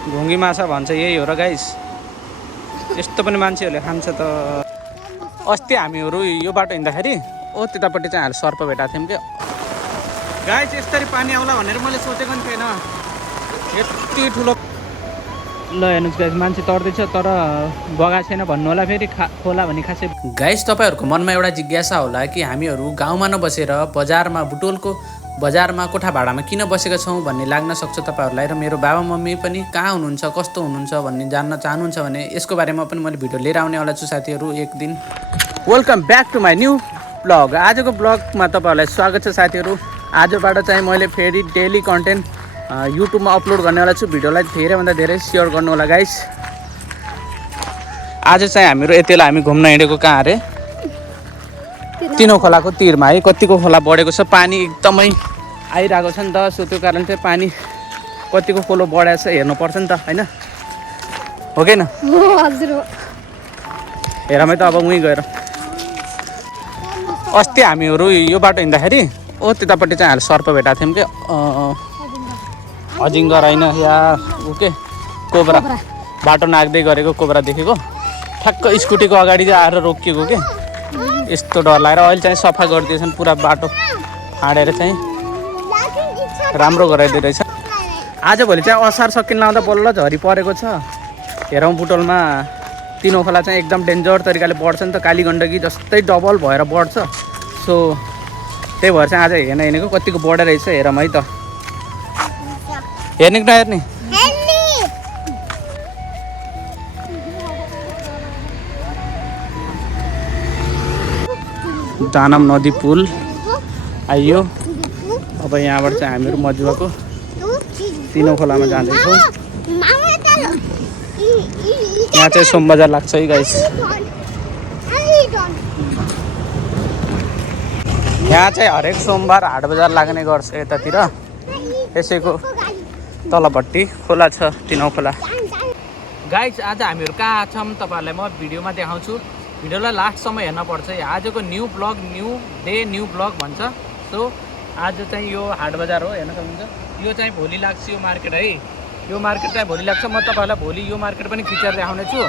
घुङ्गी माछा भन्छ यही हो र गाइस। यस्तो पनि मान्छेहरूले खान्छ त। अस्ति हामीहरू यो बाटो हिँड्दाखेरि त्यतापट्टि चाहिँ हामी सर्प भेटाएको थियौँ क्या गाइस। यसरी पानी आउला भनेर मैले सोचेको नि थिएन, यति ठुलो। ल हेर्नुहोस् गाइस, मान्छे तर्दैछ तर बगा छैन भन्नु होला फेरि खोला भने खासै। गाइस तपाईँहरूको मनमा एउटा जिज्ञासा होला कि हामीहरू गाउँमा नबसेर बजारमा बुटोलको बजारमा कोठा भाडामा किन बसेका छौँ भन्ने लाग्न सक्छ तपाईँहरूलाई। र मेरो बाबा मम्मी पनि कहाँ हुनुहुन्छ, कस्तो हुनुहुन्छ भन्ने जान्न चाहनुहुन्छ भने यसको बारेमा पनि मैले भिडियो लिएर आउनेवाला छु साथीहरू एक दिन। Welcome back to my new blog. आजको ब्लगमा तपाईँहरूलाई स्वागत छ साथीहरू। आजबाट चाहिँ मैले फेरि डेली कन्टेन्ट युट्युबमा अपलोड गर्नेवाला छु। भिडियोलाई धेरैभन्दा धेरै सेयर गर्नु होला गाइस। आज चाहिँ हामीहरू यति बेला हामी घुम्न हिँडेको कहाँ अरे, तिनो खोलाको तिरमा है। कतिको खोला बढेको छ, पानी एकदमै आइरहेको छ नि त। सो त्यो कारण चाहिँ पानी कतिको खोलो बढाएको छ हेर्नुपर्छ नि त, होइन हो कि न? हेर त अब उहीँ गएर अस्ति हामीहरू यो बाटो हिँड्दाखेरि त्यतापट्टि चाहिँ हामी सर्प भेटाएको थियौँ कि अजिङ्गर होइन या के कोब्रा। बाटो नाग्दै गरेको कोब्रा देखेको, ठ्याक्क स्कुटीको अगाडि चाहिँ आएर रोकिएको के। यस्तो डर लागेर अहिले चाहिँ सफा गरिदिएछन्, पुरा बाटो हाडेर चाहिँ राम्रो गराइदिएको रहेछ। आजभोलि चाहिँ असार सकिन लाउँदा बल्ल झरी परेको छ। हेरौँ बुटोलमा तिनो खोला चाहिँ एकदम डेन्जर तरिकाले बढ्छ नि त, काली गण्डकी जस्तै डबल भएर बढ्छ। सो त्यही भएर चाहिँ आज हेर्न हिँडेको कतिको बढेर रहेछ हेरौँ है त। हेर्ने कि नहेर्ने? दानम नदी पुल आइयो। अब यहाँबाट चाहिँ हामीहरू मजुवाको तिनो खोलामा जाँदैछौँ। यहाँ चाहिँ सोम बजार लाग्छ है गाइस। यहाँ चाहिँ हरेक सोमबार हाट बजार लाग्ने गर्छ यतातिर। यसैको तलपट्टि खोला छ, तिनो खोला। गाइस आज हामीहरू कहाँ छौँ तपाईँहरूलाई म भिडियोमा देखाउँछु। भिडियोलाई लास्टसम्म हेर्न पर्छ। आजको new blog, new day new blog भन्छ। सो आज चाहिँ यो हाट बजार हो, हेर्न सक्नुहुन्छ। यो चाहिँ भोलि लाग्छ यो मार्केट है। यो मार्केट चाहिँ भोलि लाग्छ। म तपाईँहरूलाई भोलि यो मार्केट पनि खिचेर देखाउने छु।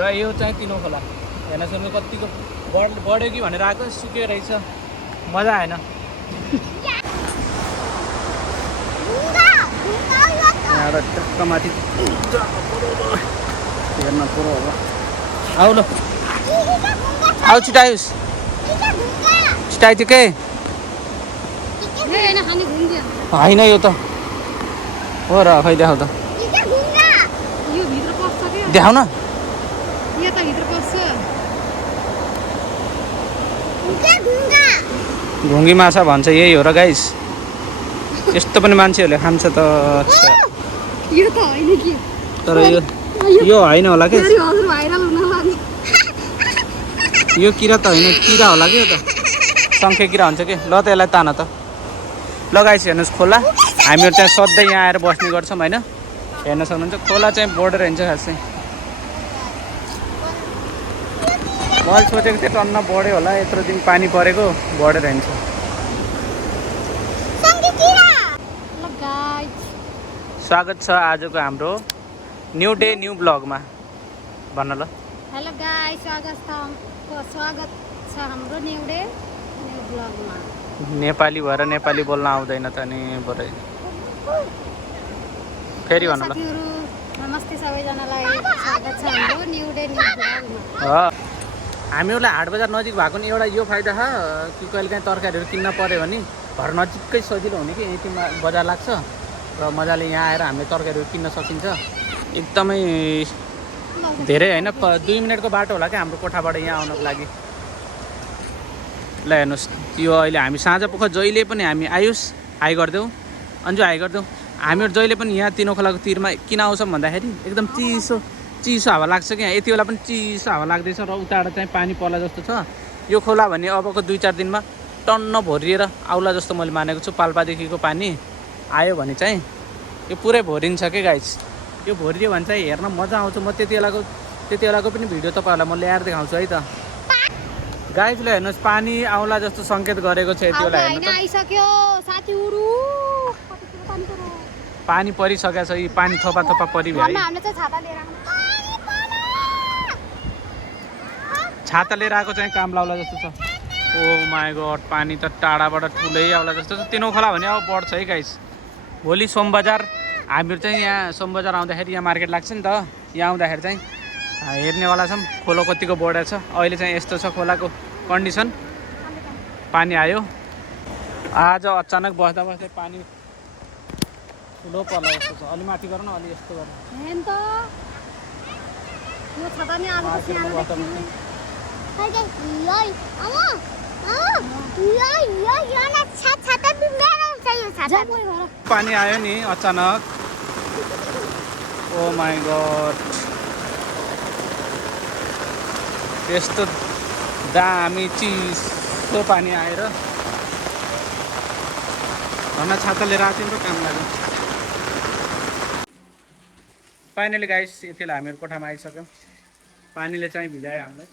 र यो चाहिँ तिनो खोला हेर्न सक्नु कतिको बढ्यो कि भनेर आएको, सुक्यो रहेछ। मजा आएन? यहाँबाट टक्क माथि हेर्न पुरो होला। आऊ ल आऊ छिटायोस्, छिटाइदियो के होइन यो त हो र। खै देखाउ त, देखाउ न। घुङ्गी माछा भन्छ यही हो र गाइस। यस्तो पनि मान्छेहरूले खान्छ त। तर यो होइन होला कि, यो किरा त होइन, किरा होला कि यो त सङ्खे किरा हुन्छ कि। ल त यसलाई तान त। ल गाइस हेर्नुहोस् खोला, हामीहरू चाहिँ सधैँ यहाँ आएर बस्ने गर्छौँ होइन। हेर्न सक्नुहुन्छ खोला चाहिँ बढेर हिँड्छ खासै। मैले सोचेको थिएँ टन्न बढ्यो होला, यत्रो दिन पानी परेको बढेर हिँड्छ। स्वागत छ आजको हाम्रो न्यू डे न्यू ब्लगमा। भन्न ल। हेलो गाइस, स्वागत छ हाम्रो न्यू डे न्यू ब्लगमा। नेपाली भएर नेपाली बोल्न आउँदैन त नि बरै। फेरि भन्नु ल। नमस्ते सबैजनालाई, स्वागत छ हाम्रो न्यू डे न्यू ब्लगमा। हामीहरूलाई हाट बजार नजिक भएको नि एउटा यो फाइदा छ कि कहिलेकाहीँ तरकारीहरू किन्न पऱ्यो भने घर नजिकै सजिलो हुने कि यहीँ बजार लाग्छ र मजाले यहाँ आएर हामीले तरकारीहरू किन्न सकिन्छ। एकदमै धेरै होइन, 2 मिनटको बाटो होला क्या हाम्रो कोठाबाट यहाँ आउनको लागि। ल हेर्नुहोस् यो अहिले हामी साँझ पुख जहिले पनि हामी आयुष हाई गरिदेऊ, अन्जु हाई गरिदेऊ। हामीहरू जहिले पनि यहाँ तिनो खोलाको तिरमा किन आउँछौँ भन्दाखेरि एकदम चिसो हावा लाग्छ कि। यहाँ यति बेला पनि चिसो हावा लाग्दैछ र उताबाट चाहिँ पानी पर्ला जस्तो छ। यो खोला भने अबको 2-4 दिनमा टन्न भरिएर आउला जस्तो मैले मानेको छु। पाल्पादेखिको पानी आयो भने चाहिँ यो पुरै भरिन्छ के गाइस। यो भरियो भने चाहिँ हेर्न मजा आउँछ। म त्यति बेलाको पनि भिडियो तपाईँहरूलाई म ल्याएर देखाउँछु है त। गाइसले हेर्नुहोस् पानी आउला जस्तो सङ्केत गरेको छ यति बेला। हेर्नु त आइसक्यो साथीहरु, पानी परिसकेको छ, यी पानी थोपा थोपा परिभयो है। हामीले चाहिँ छाता लिएर आएको। छाता लिएर आएको चाहिँ काम लाउला जस्तो छ। ओ माई गड, पानी त टाढाबाट ठुलै आउला जस्तो छ। तिनो खोला भने अब बढ्छ है गाइस। भोलि सोमबजार हामीहरू चाहिँ यहाँ सोमबजार आउँदाखेरि यहाँ मार्केट लाग्छ नि त, यहाँ आउँदाखेरि चाहिँ हेर्नेवाला छौँ खोलो कतिको बढेको छ। अहिले चाहिँ यस्तो छ खोलाको कन्डिसन, पानी आयो। आज अचानक बस्दा बस्दै पानी ठुलो पर्ला जस्तो छ। अलि माथि गर न, अलि यस्तो गर। हेन त यो छाता नि आलुको सानो देखियो। पानी आयो नि अचानक। ओ माई गड, यस्तो दामी चिसो पानी आएर भन्न छाता लिएर आएको थियो काम लाग्यो। फाइनली गाइस, यतिलाई हामीहरू कोठामा आइसक्यौँ। पानीले चाहिँ भिजायो हामीलाई।